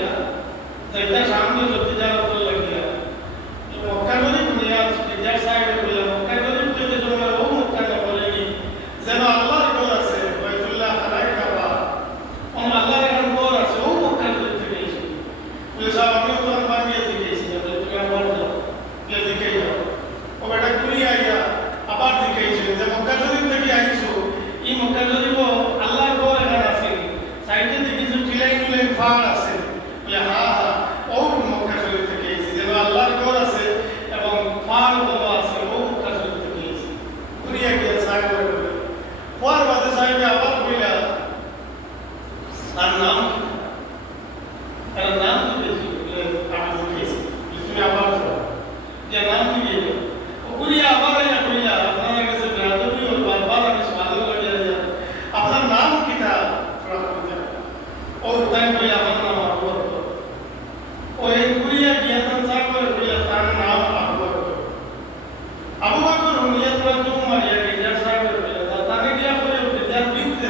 যাইতা সামনে যদি যাওয়া লাগিয়া মক্কা শরীফ নিয়ে আসছে যা সাহেব কইলা মক্কা শরীফ থেকে তোমরা ও মক্কা না বলেনি যেন আল্লাহর ঘর আছে বাইতুল্লাহ খানায় কাবা অন আল্লাহর ঘর আছে ও মক্কা শরীফ থেকে এসে বলে সাহেব আমি তো বানিয়ে দিয়েছি বলে তুমি আমার যাও লে দিকে যাও ও বেটা কুড়ি আইয়া আবার দিকেইছে যে মক্কা শরীফ থেকে আইছো এই মক্কা শরীফ আল্লাহর ঘর এখানে আছে সাইডে দিকে কিছু টিলাই টিলাই ফাড় আছে বলে হ্যাঁ হ্যাঁ ও মক্কা শরীফ থেকে এসেছে যেন আল্লাহর ঘর আছে এবং ফাড় বড় আছে ও মক্কা শরীফ থেকে এসেছে কুড়ি আইয়া সাহেব বলে পর বাদে সাহেব আবার কইলা তার নাম তার নাম দিয়েছি আমি দিয়েছি তুমি আবার যে নাম দিয়ে ও কুড়িয়া আবার আইয়া কইলা আপনার কাছে গ্রাহকই ওর বারবার আমি সওয়াল লাগিয়া যায় আপনার নাম কিটা ও তাই কইলা আমার নাম আবু বকর ও এই কুড়িয়া গিয়া তার সাহেব কইলা তার নাম আবু বকর আবু বকর নিয়ে তোরা তো মারিয়া গিয়া সাহেব কইলা তাকে গিয়া কইলা যার বিদ্যে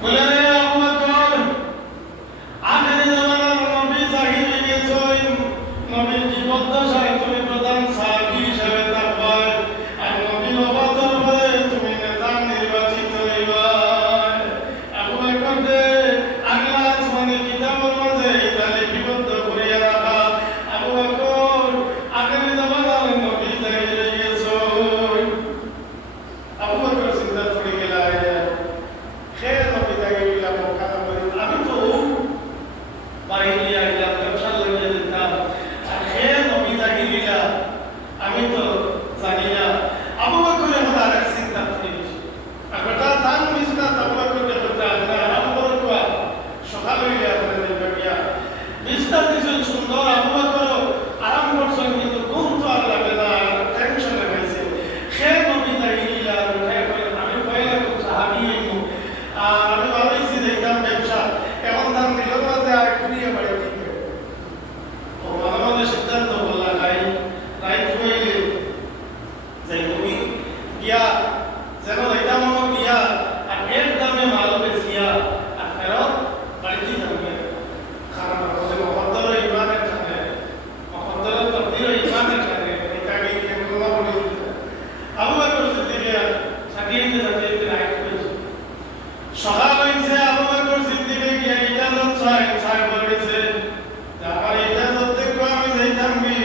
বলে রে আবু বকর আখেরি জামানার নবী জাহির হয়ে গেছেন নবীর জীবদ্দশায় তুমি প্রধান সাহাবী হিসেবে থাকবা আর নবীর অবতার হয়ে তুমি নেতা নির্বাচিত হইবা আবু বকর দে আল্লাহ আসমানে কিতাবের মাঝে এটা লিপিবদ্ধ করিয়া রাখা আবু বকর আখেরি জামানার নবী জাহির হয়ে গেছেন আবু বকর চিন্তা করে গেলেন খেয়ে নবী জাহির হইলাম মক্কা নগরী আমি তো বাইরে আইলাম ব্যবসা লাগিয়ে দিতাম আর খেয়ে নবী জাহির হইলাম আমি তো জানি না আবু বকর আমার আর চিন্তা করে গেছে আর বেটা তান মিসনা আবু বকরকে বলতে আপনি আরাম করো কোয়া সকাল হইলে আপনি যাইবা গিয়া মিসনা দিছেন সুন্দর আবু বকর আরাম করছেন কিন্তু ঘুম তো আর লাগে না টেনশনে হয়েছে খেয়ে নবী জাহির হইলাম খেয়ে কইলেন আমি পয়লা খুব সাহাবী হইব আর আমি ভালোইছি দেখতাম ব্যবসা এখন দাম দিল মাঝে আর কুড়িয়ে বাড়ি দিতে ও মাঝে মাঝে সিদ্ধান্ত বললা রাইট হইলে যাই তুমি গিয়া যেন যাইতাম আমার গিয়া আর এর দামে মাল বেচিয়া আর ফেরত বাড়িতে যাবে কারণ আমাদের মহদ্দর ইমানের খানে মহদ্দরের তকদির ইমানের খানে এটাকে কেমন বলে আবু বকর সিদ্দিক সাকিয়ে রাইট হয়েছে সকাল হয়েছে আবু বকর সিদ্দিক গিয়া ইজাজত সাহেব বলেছে যে আমার ইজাজত দেখো আমি যাইতাম কি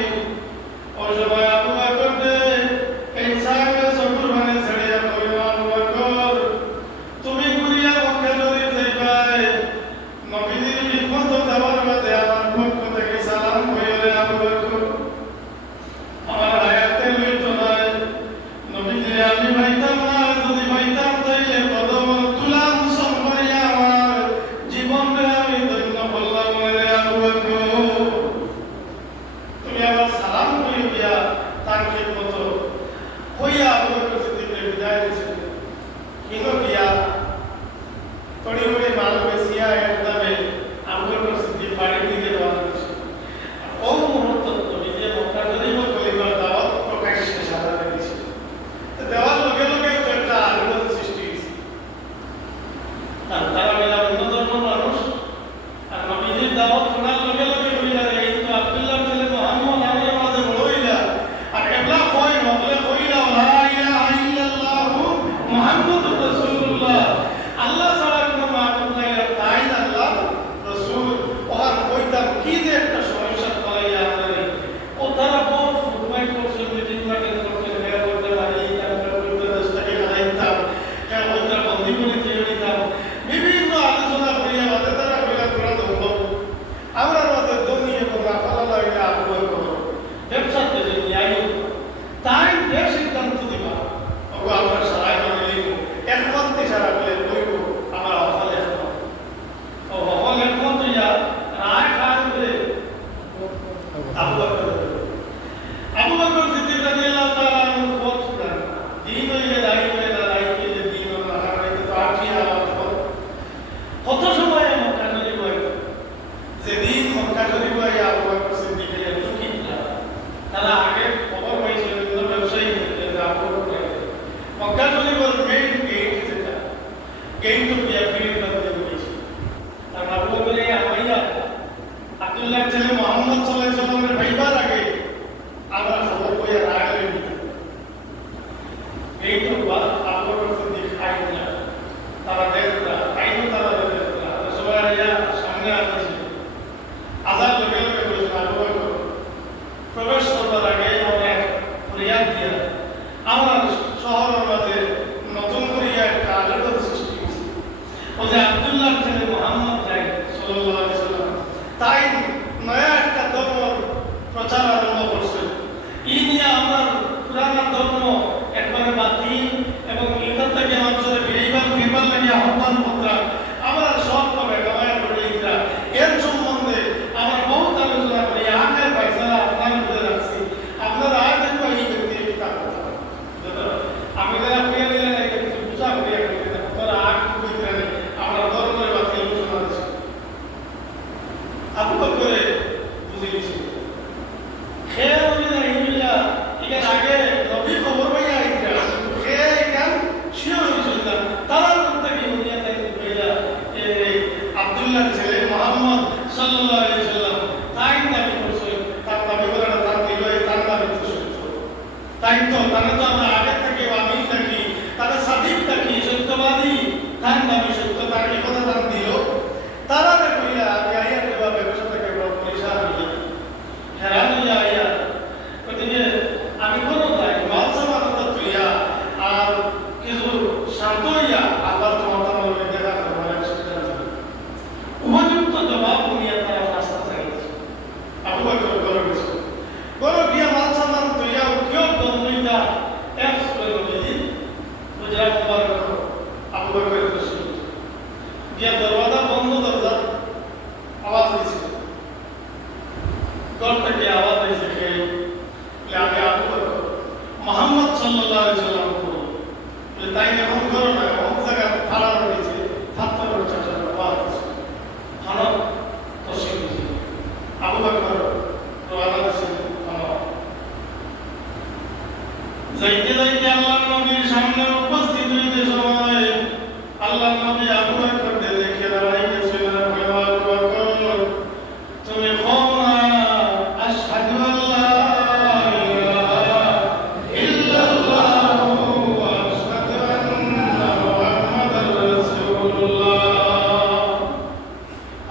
ওই সময় আবু বকর দে এই সাহেবের চকুর মানে ছেড়িয়া কইল আবু বকর তুমি ঘুরিয়া মক্কা শরীফ যাইবাই নবীজির খিদমত যাওয়ার বাদে আমার পক্ষ থেকে সালাম হইলে আবু বকর আমার হায়াতে লইতো নাই নবীজি আমি পাইতাম না যদি পাইতাম তাইলে কদম তুলাম সম্পর্কে আমার জীবনে আমি ধন্য বললাম রে আবু বকর তুমি আমার সালাম করি দিয়া তার খিদমত হইয়া আবু বকর সিদ্দিককে বিদায় দিয়েছে কিনো গিয়া তড়ি বড়ি মাল বেচিয়া একদমে আবু বকর সিদ্দিক বাড়ির দিকে রওনা দিয়েছে ও মুহূর্ত তুমি যে মক্কা শরীফ কলিমার দাওয়াত প্রকাশ্যে সাজাতে দিয়েছে দেওয়ার লগে লগে তো একটা আলোড়ন সৃষ্টি হয়েছে আর তারা মিলা অন্য ধর্মের মানুষ আর নবীজির দাওয়াত শোনার লগে লগে বলিলা এই তো আব্দুল্লাহ ছেলে মুহাম্মদ আমাদের মাঝে বড় হইলা আর একলা কয় নকলে কইলা লা ইলাহা ইল্লাল্লাহু মুহাম্মাদুর রাসূলুল্লাহ আল্লাহ ছাড়া কোনো মাবুদ নাই আর তাই আল্লাহ রাসূল ওহার কইতাম কি যে একটা সমস্যা ফলাইয়া আমাদের ও তারা বহুত ফুটমাই করছে মিটিং মাটিং করছে দেখা করতে পারি তারপর করতে দশটাকে হারাইতাম কেন ওইটা বন্দি করে দিয়ে নিতাম বিভিন্ন আলোচনা করিয়া বাদে তারা কইলা তোরা দম্ভ আমরা মাঝে দমিয়ে তোমরা ভালো লাগিলে আবু বকর ব্যবসাতে যে নিয়াই তাই দেশ সিদ্ধান্ত দিবা ওগো আমরা সবাই মানে লিখব একমত সারা বলে কইব আমার অফল একমত ও অফল একমত হইয়া রায় খান করে আবু বকর সিদ্দিক রাদিয়াল্লাহু তাআলা আনহু ফত করেন দিন হইলে দাঁড়িয়ে হইলে দাঁড়িয়ে হইলে দিন হইলে না হারাইতে তো আটটি আওয়াজ কত সময় মক্কা শরীফ হইতো যেদিন মক্কা শরীফ হইয়া আবু বকর সিদ্দিক এর চুকিলা তারা আগে খবর পাইছিল বিভিন্ন ব্যবসায়ী যে আবু বকর মক্কা শরীফের মেইন গেট যেটা গেট তো বিয়াপির মধ্যে রয়েছে তার আবু বকর এই আমাইয়া আব্দুল্লাহ ছেলে মুহাম্মদ সাল্লাল্লাহু আলাইহি ওয়াসাল্লামের ভাইবার আগে আমরা খবর কইয়া রাগ লই নিতাম এই তো বাদ আবু বকর সিদ্দিক আইনা তারা দেখলা আইনো তারা দেখলা সবাই আইয়া সামনে আসছে আজাদ লগে লগে বলেছে আবু বকর প্রবেশ করবার আগে আমরা ফরিয়াদ দিয়া আমরা শহরের মাঝে নতুন করিয়া একটা আলোড়ন সৃষ্টি হয়েছে ও যে আব্দুল্লাহ ছেলে মুহাম্মদ সাল্লাল্লাহু আলাইহি ওয়াসাল্লাম তাই নয়া একটা ধর্ম প্রচার আরম্ভ করছে ই নিয়ে আমরা পুরানা ধর্ম একবারে বাতিল এবং ইটার থেকে অঞ্চলে ফিরবার লাগে আহ্বান পত্র আমরা সব কবে গামায় করে লিখা এর সম্বন্ধে আমরা বহুত আলোচনা করি আখের ফয়সালা আপনার মধ্যে রাখছি আপনারা আজ দেখো এই ব্যক্তির কিতাব আমি যারা পেয়ে নিলেন এটা কিছু বুঝা করিয়া করি আপনারা আগ কইতে আমরা ধর্মের বাতিল আলোচনা করছি আবু বকরে বুঝে গেছি খেয়ে বলি না ইহুদিরা এখানে আগে নবী খবর পাইয়া আইছিরা খেয়ে এখান আব্দুল্লাহর ছেলে মুহাম্মদ সাল্লাল্লাহু আলাইহি ওয়াসাল্লাম তাই দাবি করছে, তার দাবি করাটা তার দিল, তার দাবি তো সত্য। তাই তো তারা তো আমরা আগে থেকে আমিন থাকি, তারা সাদিক থাকি, সত্যবাদী, তার দাবি সত্য, তার এই কথা তার দিল। তারা কইলা আমি আইয়া দেবা ব্যবসা থেকে বড় পয়সা হইয়া হেরান হইয়া আইয়া ওদিকে আমি কোনো তাই মাল সামান তুইয়া আর কিছু শান্ত হইয়া আবার তোমার তোমার দেখা করবার সিদ্ধান্ত উপযুক্ত জবাব নিয়ে তারা রাস্তা চাইছে। আবু বকর গরো গেছে, গরো গিয়া মাল সামান তুইয়া কেউ বন্ধুইটা এক করে দিদি গুজরাট মুবারক আবু বকরের খুশি গিয়া দরওয়াজা বন্ধ, দরজা আওয়াজ হয়েছে, ঘর থেকে আওয়াজ হয়েছে খেয়ে আমি আবু বকর মুহাম্মদ সাল্লাল্লাহু আলাইহি ওয়াসাল্লাম করো তাই এখন করো না, অনেক জায়গায় ফাড়া রয়েছে, ফাত্তর চাচার আওয়াজ ফাড়া কষে দিয়েছে। আবু বকর রওনা দিয়েছে, যাইতে যাইতে আল্লাহর নবীর সামনে উপস্থিত হইতে সময় আল্লাহর নবী আবু বকরকে দেখে দাঁড়াই গেছেন। আবু বকর তুমি কওনা আশহাদু আল্লা ইলাহা ইল্লাল্লাহু ওয়া আশহাদু আন্না মুহাম্মাদার রাসূলুল্লাহ।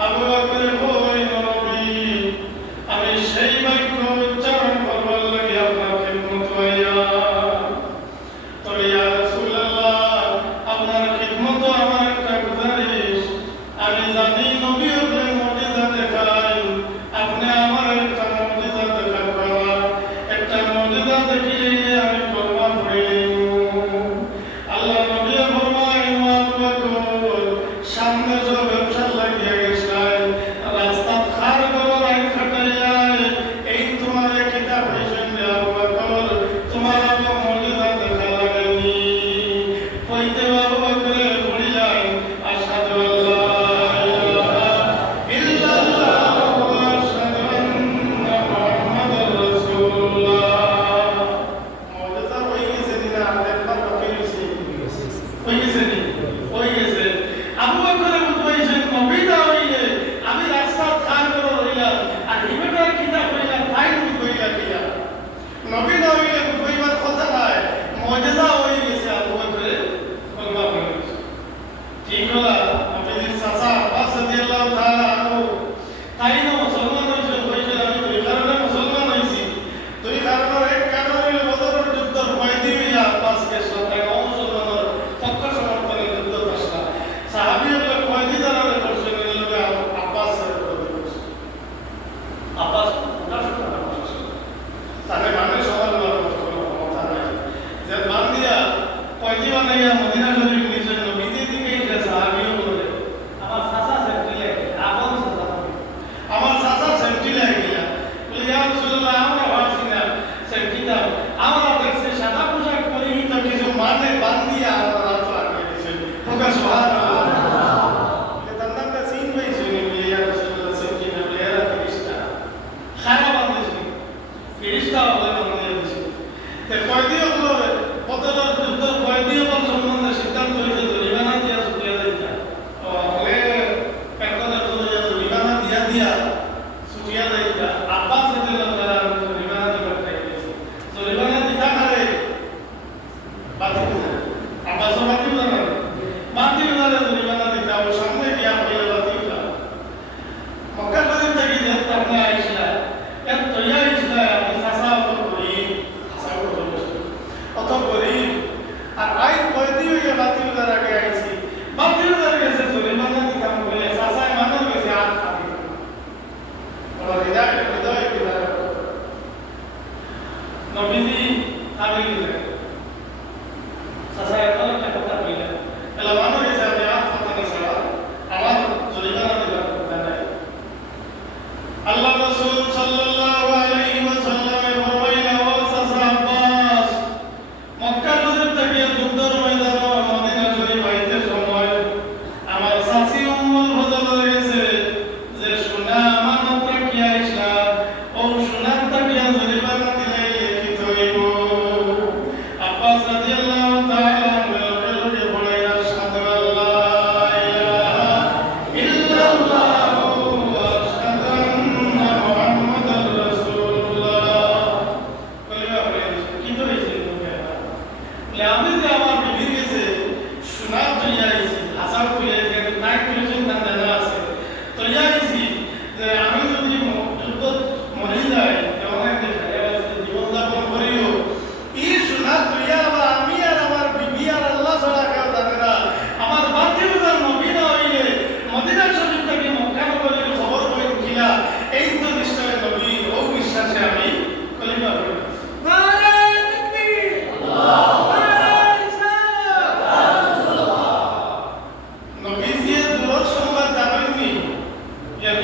আবু বকর কই নবী আমি সেই বাক্য উচ্চারণ করবার লাগি আপনার খিদমত হইয়া, তবে ইয়া রাসূলুল্লাহ আপনার খিদমত আমার একটা গুজারিশ, আমি জানি নবী হলে মুজিজা দেখাই, আপনি আমার একটা মুজিজা দেখাবেন, একটা মুজিজা দেখিয়ে আমি কলমা পড়িলাম। আল্লাহ নবী ফরমায় আবু বকর সামনে যে ব্যবসা লাগিয়ে গেছেন রাস্তা খার গলায় খাটাইয়ায় এই তোমার কিতাব হইছেন আবু বকর, তোমার আবু মুজিজা দেখা লাগেনি হইতে আবু বকরে বলিলেন আশহাদু আল্লা ইলাহা ইল্লাল্লাহু ওয়া আশহাদু আন্না মুহাম্মাদার রাসূলুল্লাহ। মুজিজা হয়ে গেছে না, দেখবার বাকি রয়েছে, হয়ে গেছে নি, হয়ে গেছে। আবু বকর বুঝাইছেন নবী না হইলে আমি রাস্তা খার করে রইলাম আর ইবেটার কিতাব হইলাম তাই বুঝাইলা কিয়া, নবী না হইলে বুঝাইবার কথা নাই, মুজিজা হয়ে গেছে। আবু বকরের কলমা পড়ে গেছে। ঠিক হলা নবীর চাচা আব্বাস রাদিয়াল্লাহু তাআলা আনহু তাই না মুসলমান হইছে, কইছিল আমি দুই কারণে মুসলমান হইছি, দুই কারণের এক কারণ হইল বদরের যুদ্ধের কয়েদি হইয়া আব্বাসকে সাথে মুসলমানের পক্ষ সমর্থনের যুদ্ধ আসলা সাহাবী হলে কয়েদি দ্বারা করছেন লোকে আব্বাসের বিরোধী করছে। আব্বাস তাকে মানে সবার কোনো ক্ষমতা নাই, যে মান দিয়া কয়েদি বানাইয়া মদিনা শরীফ নিজের নবীজি দিকেই যে সাহাবীও বলে আমার চাচা সেফটি লাগে, আপন চাচা আমার চাচা সেফটি লাগে গিয়া বলে ইয়া রাসূলুল্লাহ আমরা ভাবছি না সেফটি দাও, আমরা দেখছি সাদা পোশাক পরিহিত কিছু মানে বান দিয়া আমরা রাত লাগিয়ে দিয়েছেন, হোকা সুবহানাল্লাহ। তান্দাটা সিন হয়েছে বলে ইয়া রাসূলুল্লাহ সেফটি না বলে এরা ফেরেশতা খারাপ বানিয়েছে, ফেরেশতা বলে বানিয়ে দিয়েছে। তে কয়েদি হলো বদরের যুদ্ধের কয়েদি হবার সম্বন্ধে সিদ্ধান্ত হয়েছে জরিমানা দিয়া ছুটিয়া দিতা, ও হলে পেটনের জন্য জরিমানা দিয়া দিয়া ছুটিয়া দিতা। আব্বাস রাদিয়াল্লাহু তাআলা জরিমানা দিবার টাইম দিয়েছে, জরিমানা দিতা কারে বাতিল না, আব্বাস বাতিল না, বাতিল না জরিমানা দিতা ও সামনে গিয়া হইলে বাতিল না। মক্কা শরীফ থেকে যে আপনি আইসলা এত তৈয়া আইসলা আমি চাচা অত গরিব, অত গরিব আর আইন কয়েদি হইয়া বাতিল দ্বারা আগে আইছি, বাতিল দ্বারা গেছে জরিমানা দিতাম বলে চাচায় মানো গেছে আর খাবি ওরা হৃদয় হৃদয় হৃদয় নবীজি খাবি গেছে চাচায় এত একটা কথা কইলেন এলা মানো গেছে আমি আর কথা না ছাড়া আমার জরিমানা দিবার কথা নাই। আল্লাহ রাসূল সাল্লাল্লাহু আলাইহি ওয়াসাল্লাম ফরমাইলেন ও চাচা আব্বাস মক্কা শরীফ থেকে যুদ্ধের ময়দানে মদিনা শরীফ আইতে সময় আমার চাচি উম্মুল ফজল গেছে যে সোনা আমানত রাখিয়া আইসা ও সোনার তাকিয়া জরিমানা দিলে লিখিত হইব। আব্বাস রাদিয়াল্লাহু তাআলা লগে লগে বলে আশহাদু আল্লা ইলাহা ইল্লাল্লাহ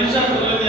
বিশ্বাস করলে